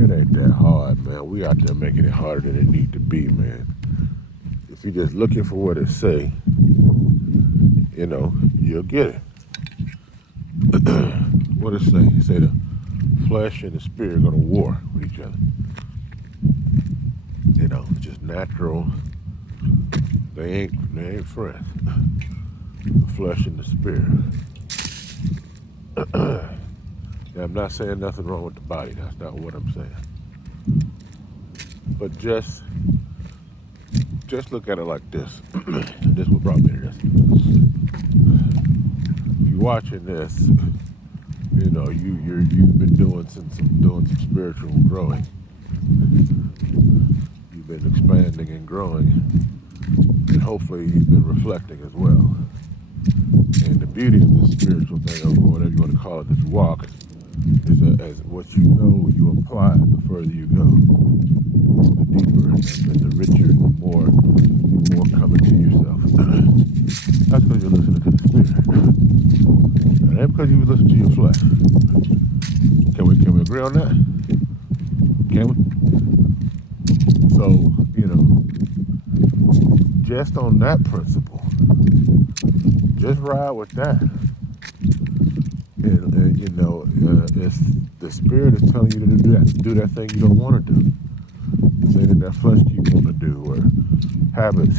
It ain't that hard, man. We out there making it harder than it need to be, man. If you're just looking for what it say, you'll get it. What it say? It say the flesh and the spirit go to war with each other. It's just natural. They ain't friends. The flesh and the spirit. Yeah, I'm not saying nothing wrong with the body. That's not what I'm saying. But just look at it like this. This what brought me to this. You watching this, you've been doing some spiritual growing. You've been expanding and growing, and hopefully you've been reflecting as well. And the beauty of this spiritual thing, or whatever you want to call it, this walk, is as what you apply the further you go, the deeper and the richer, and the more coming to yourself. That's because you're listening to the spirit. It ain't because you listen to your flesh. Can we agree on that? Can we? So, just on that principle, just ride with that. If the spirit is telling you to do that thing you don't want to do, the thing that flesh keeps wanting to do, or habits,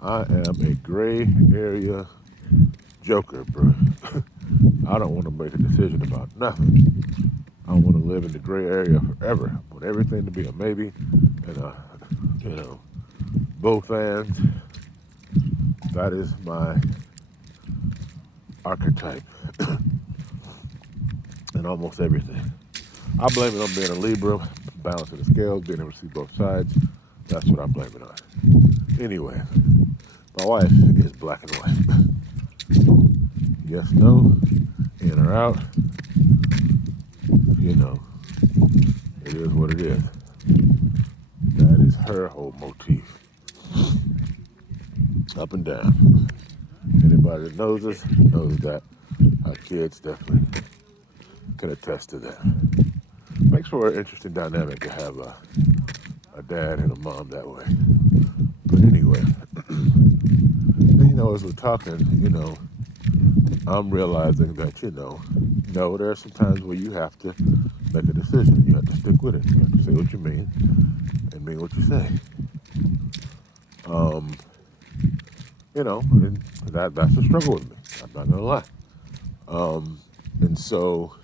I am a gray area joker, bro. I don't want to make a decision about nothing. I want to live in the gray area forever. I want everything to be a maybe and both ends. That is my archetype in almost everything. I blame it on being a Libra, balancing the scales, being able to see both sides. That's what I blame it on. Anyway, my wife is black and white. Yes, no, in or out. It is what it is. That is her whole motif. Up and down. Anybody that knows us knows that. Our kids definitely can attest to that. Makes for an interesting dynamic to have a dad and a mom that way. But anyway, as we're talking, I'm realizing that, no, there are some times where you have to make a decision. You have to stick with it. You have to say what you mean and mean what you say. And that's a struggle with me. I'm not gonna lie. And so,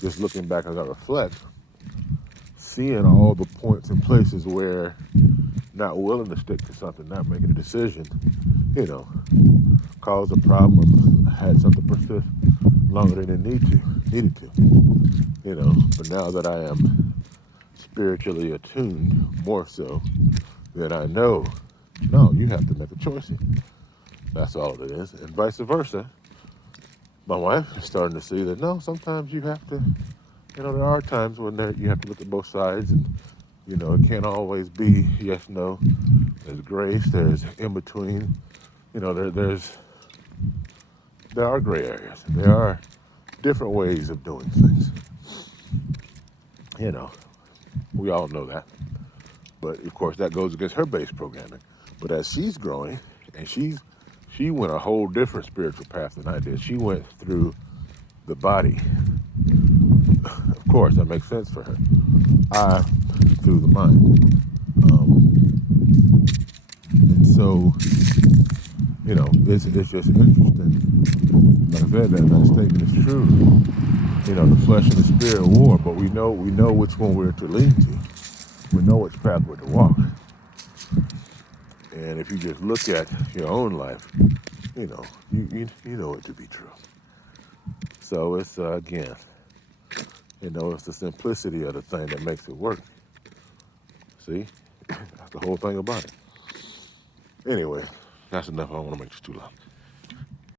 just looking back as I reflect, seeing all the points and places where not willing to stick to something, not making a decision, caused a problem or had something persist longer than it needed to. But now that I am spiritually attuned more so, then I know, no, you have to make a choice here. That's all it is. And vice versa. My wife is starting to see that, no, sometimes you have to, there are times when you have to look at both sides, and, it can't always be yes, no. There's grace, there's in between. There are gray areas. There are different ways of doing things. We all know that. But of course that goes against her base programming. But as she's growing, and she went a whole different spiritual path than I did. She went through the body. Of course, that makes sense for her. I through the mind. And so, it's just interesting. Like I said, that statement is true. The flesh and the spirit war, but we know which one we're to lean to. We know which path we're to walk. And if you just look at your own life, you know it to be true. So it's again, it's the simplicity of the thing that makes it work. See, that's the whole thing about it. Anyway, that's enough. I don't want to make this too long.